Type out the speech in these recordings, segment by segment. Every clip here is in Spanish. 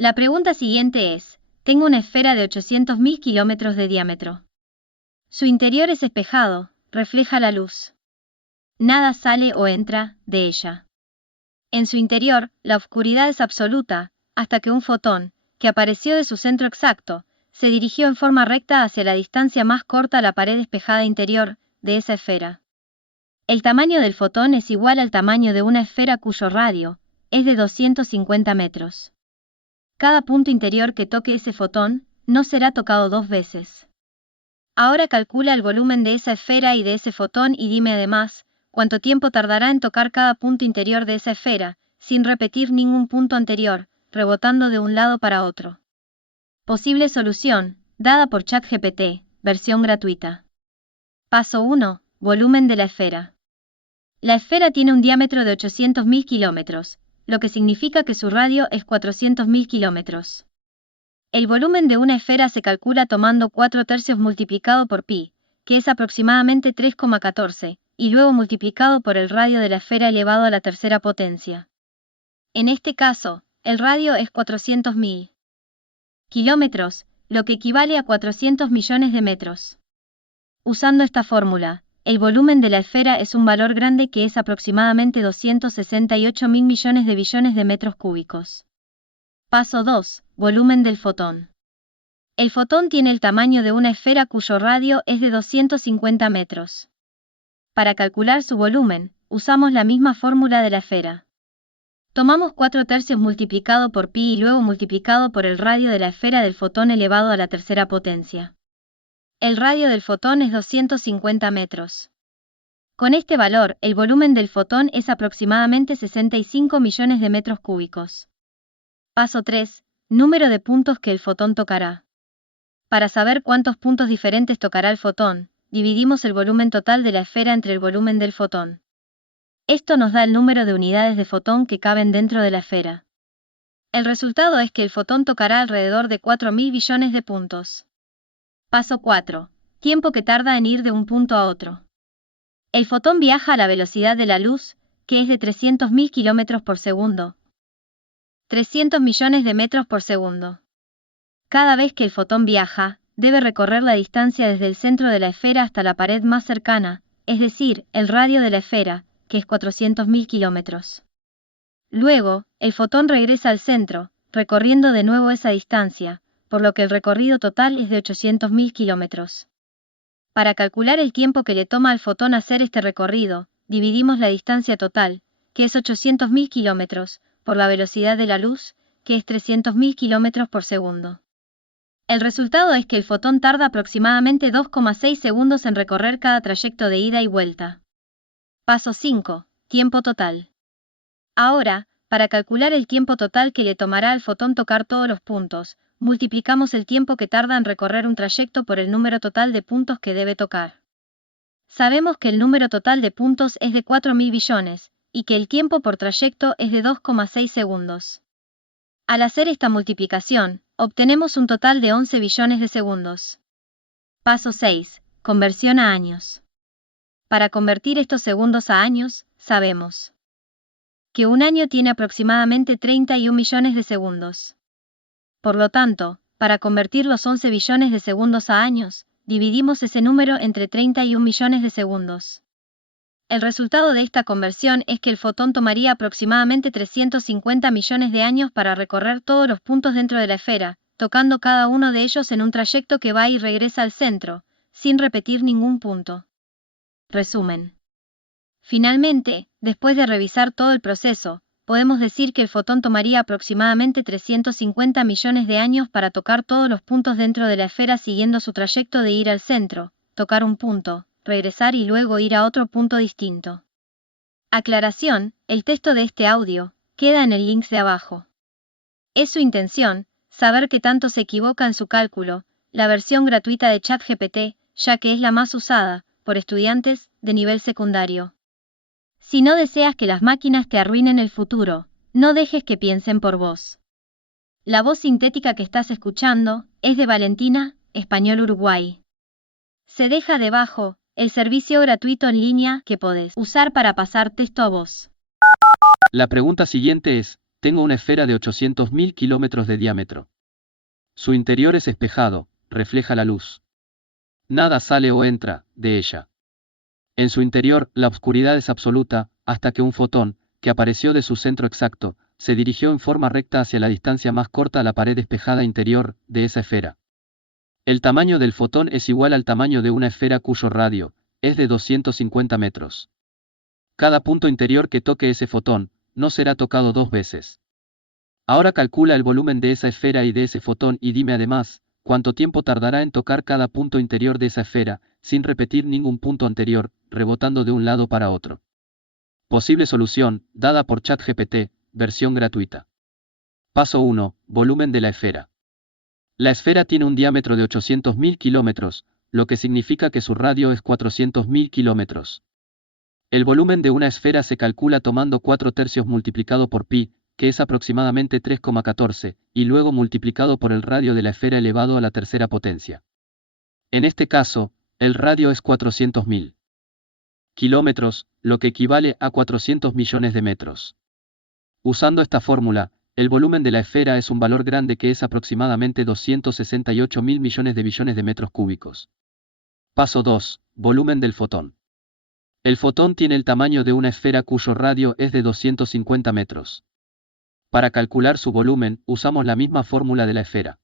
La pregunta siguiente es, tengo una esfera de 800.000 kilómetros de diámetro. Su interior es espejado, refleja la luz. Nada sale o entra de ella. En su interior, la oscuridad es absoluta, hasta que un fotón, que apareció de su centro exacto, se dirigió en forma recta hacia la distancia más corta a la pared espejada interior de esa esfera. El tamaño del fotón es igual al tamaño de una esfera cuyo radio es de 250 metros. Cada punto interior que toque ese fotón no será tocado dos veces. Ahora calcula el volumen de esa esfera y de ese fotón y dime además, cuánto tiempo tardará en tocar cada punto interior de esa esfera, sin repetir ningún punto anterior, rebotando de un lado para otro. Posible solución, dada por ChatGPT, versión gratuita. Paso 1. Volumen de la esfera. La esfera tiene un diámetro de 800.000 kilómetros, lo que significa que su radio es 400.000 kilómetros. El volumen de una esfera se calcula tomando 4/3 multiplicado por pi, que es aproximadamente 3,14, y luego multiplicado por el radio de la esfera elevado a la tercera potencia. En este caso, el radio es 400.000 kilómetros, lo que equivale a 400 millones de metros. Usando esta fórmula, el volumen de la esfera es un valor grande que es aproximadamente 268.000 millones de billones de metros cúbicos. Paso 2. Volumen del fotón. El fotón tiene el tamaño de una esfera cuyo radio es de 250 metros. Para calcular su volumen, usamos la misma fórmula de la esfera. Tomamos 4/3 multiplicado por pi y luego multiplicado por el radio de la esfera del fotón elevado a la tercera potencia. El radio del fotón es 250 metros. Con este valor, el volumen del fotón es aproximadamente 65 millones de metros cúbicos. Paso 3. Número de puntos que el fotón tocará. Para saber cuántos puntos diferentes tocará el fotón, dividimos el volumen total de la esfera entre el volumen del fotón. Esto nos da el número de unidades de fotón que caben dentro de la esfera. El resultado es que el fotón tocará alrededor de 4.000 billones de puntos. Paso 4. Tiempo que tarda en ir de un punto a otro. El fotón viaja a la velocidad de la luz, que es de 300.000 kilómetros por segundo. 300 millones de metros por segundo. Cada vez que el fotón viaja, debe recorrer la distancia desde el centro de la esfera hasta la pared más cercana, es decir, el radio de la esfera, que es 400.000 kilómetros. Luego, el fotón regresa al centro, recorriendo de nuevo esa distancia, por lo que el recorrido total es de 800.000 kilómetros. Para calcular el tiempo que le toma al fotón hacer este recorrido, dividimos la distancia total, que es 800.000 kilómetros, por la velocidad de la luz, que es 300.000 kilómetros por segundo. El resultado es que el fotón tarda aproximadamente 2,6 segundos en recorrer cada trayecto de ida y vuelta. Paso 5. Tiempo total. Ahora, para calcular el tiempo total que le tomará al fotón tocar todos los puntos, multiplicamos el tiempo que tarda en recorrer un trayecto por el número total de puntos que debe tocar. Sabemos que el número total de puntos es de 4.000 billones, y que el tiempo por trayecto es de 2,6 segundos. Al hacer esta multiplicación, obtenemos un total de 11 billones de segundos. Paso 6. Conversión a años. Para convertir estos segundos a años, sabemos que un año tiene aproximadamente 31 millones de segundos. Por lo tanto, para convertir los 11 billones de segundos a años, dividimos ese número entre 31 millones de segundos. El resultado de esta conversión es que el fotón tomaría aproximadamente 350 millones de años para recorrer todos los puntos dentro de la esfera, tocando cada uno de ellos en un trayecto que va y regresa al centro, sin repetir ningún punto. Resumen. Finalmente, después de revisar todo el proceso, podemos decir que el fotón tomaría aproximadamente 350 millones de años para tocar todos los puntos dentro de la esfera siguiendo su trayecto de ir al centro, tocar un punto, regresar y luego ir a otro punto distinto. Aclaración, el texto de este audio queda en el link de abajo. Es su intención saber qué tanto se equivoca en su cálculo, la versión gratuita de ChatGPT, ya que es la más usada por estudiantes de nivel secundario. Si no deseas que las máquinas te arruinen el futuro, no dejes que piensen por vos. La voz sintética que estás escuchando es de Valentina, Español Uruguay. Se deja debajo el servicio gratuito en línea que podés usar para pasar texto a voz. La pregunta siguiente es, tengo una esfera de 800.000 kilómetros de diámetro. Su interior es espejado, refleja la luz. Nada sale o entra de ella. En su interior, la oscuridad es absoluta, hasta que un fotón, que apareció de su centro exacto, se dirigió en forma recta hacia la distancia más corta a la pared espejada interior de esa esfera. El tamaño del fotón es igual al tamaño de una esfera cuyo radio es de 250 metros. Cada punto interior que toque ese fotón no será tocado dos veces. Ahora calcula el volumen de esa esfera y de ese fotón y dime además, cuánto tiempo tardará en tocar cada punto interior de esa esfera, sin repetir ningún punto anterior, rebotando de un lado para otro. Posible solución, dada por ChatGPT, versión gratuita. Paso 1. Volumen de la esfera. La esfera tiene un diámetro de 800.000 kilómetros, lo que significa que su radio es 400.000 kilómetros. El volumen de una esfera se calcula tomando 4/3 multiplicado por pi, que es aproximadamente 3,14, y luego multiplicado por el radio de la esfera elevado a la tercera potencia. En este caso, el radio es 400.000 kilómetros, lo que equivale a 400 millones de metros. Usando esta fórmula, el volumen de la esfera es un valor grande que es aproximadamente 268.000 millones de billones de metros cúbicos. Paso 2. Volumen del fotón. El fotón tiene el tamaño de una esfera cuyo radio es de 250 metros. Para calcular su volumen, usamos la misma fórmula de la esfera.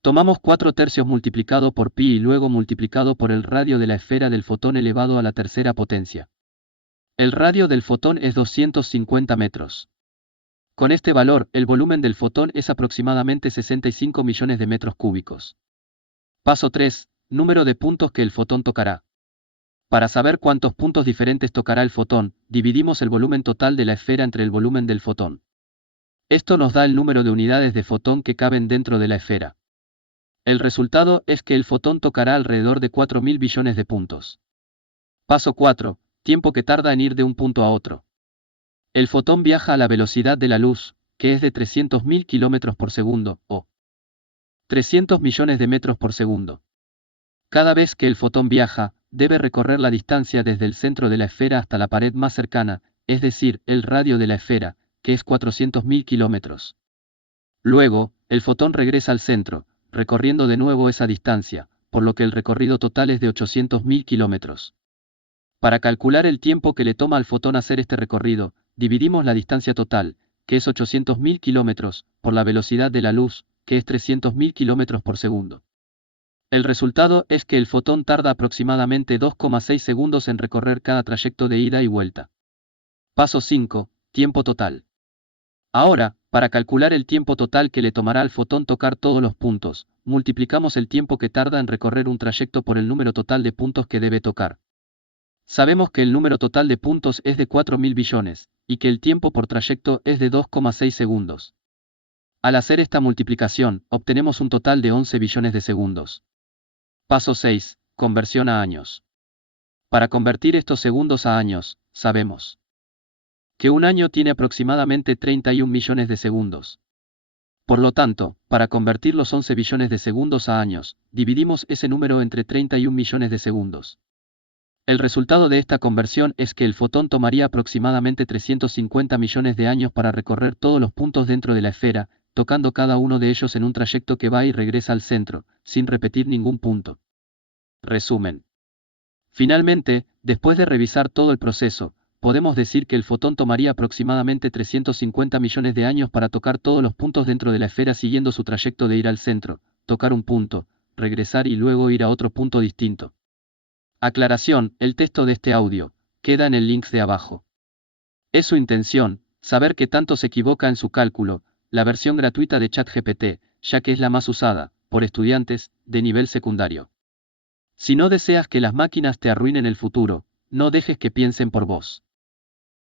Tomamos 4/3 multiplicado por pi y luego multiplicado por el radio de la esfera del fotón elevado a la tercera potencia. El radio del fotón es 250 metros. Con este valor, el volumen del fotón es aproximadamente 65 millones de metros cúbicos. Paso 3. Número de puntos que el fotón tocará. Para saber cuántos puntos diferentes tocará el fotón, dividimos el volumen total de la esfera entre el volumen del fotón. Esto nos da el número de unidades de fotón que caben dentro de la esfera. El resultado es que el fotón tocará alrededor de 4.000 billones de puntos. Paso 4. Tiempo que tarda en ir de un punto a otro. El fotón viaja a la velocidad de la luz, que es de 300.000 kilómetros por segundo, o 300 millones de metros por segundo. Cada vez que el fotón viaja, debe recorrer la distancia desde el centro de la esfera hasta la pared más cercana, es decir, el radio de la esfera, que es 400.000 kilómetros. Luego, el fotón regresa al centro, recorriendo de nuevo esa distancia, por lo que el recorrido total es de 800.000 kilómetros. Para calcular el tiempo que le toma al fotón hacer este recorrido, dividimos la distancia total, que es 800.000 kilómetros, por la velocidad de la luz, que es 300.000 kilómetros por segundo. El resultado es que el fotón tarda aproximadamente 2,6 segundos en recorrer cada trayecto de ida y vuelta. Paso 5. Tiempo total. Ahora, para calcular el tiempo total que le tomará al fotón tocar todos los puntos, multiplicamos el tiempo que tarda en recorrer un trayecto por el número total de puntos que debe tocar. Sabemos que el número total de puntos es de 4.000 billones, y que el tiempo por trayecto es de 2,6 segundos. Al hacer esta multiplicación, obtenemos un total de 11 billones de segundos. Paso 6. Conversión a años. Para convertir estos segundos a años, sabemos que un año tiene aproximadamente 31 millones de segundos. Por lo tanto, para convertir los 11 billones de segundos a años, dividimos ese número entre 31 millones de segundos. El resultado de esta conversión es que el fotón tomaría aproximadamente 350 millones de años para recorrer todos los puntos dentro de la esfera, tocando cada uno de ellos en un trayecto que va y regresa al centro, sin repetir ningún punto. Resumen. Finalmente, después de revisar todo el proceso, podemos decir que el fotón tomaría aproximadamente 350 millones de años para tocar todos los puntos dentro de la esfera siguiendo su trayecto de ir al centro, tocar un punto, regresar y luego ir a otro punto distinto. Aclaración, el texto de este audio queda en el link de abajo. Es su intención saber qué tanto se equivoca en su cálculo, la versión gratuita de ChatGPT, ya que es la más usada por estudiantes de nivel secundario. Si no deseas que las máquinas te arruinen el futuro, no dejes que piensen por vos.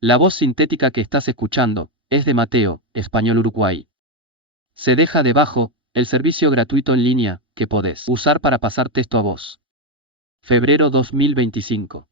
La voz sintética que estás escuchando es de Mateo, Español Uruguay. Se deja debajo el servicio gratuito en línea que podés usar para pasar texto a voz. Febrero 2025.